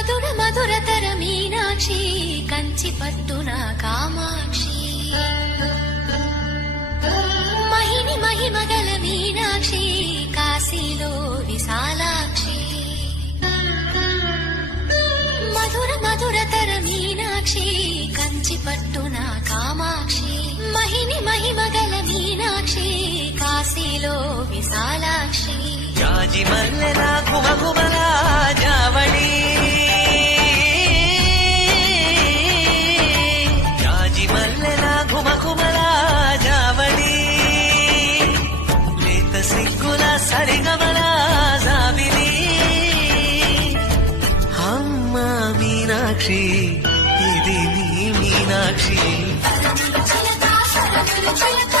మధుర మధురతర మీనాక్షి కంచి పట్టున కామాక్షి మహిని మహిమగల మీనాక్షి కాశీలో విశాలాక్షి మధుర మధురతర మీనాక్షి కంచి పట్టున కామాక్షి మహిని మహిమగల మీనాక్షి కాశీలో విశాలాక్షి జాజి మల్లెల ఘుమఘుమల జావళి జాజి మల్లెల ఘుమఘుమల జావళి లేత సిగ్గుల సరిగమల జాబిలి అమ్మ మీనాక్షి ఇది నీ మీనాక్షి చిలక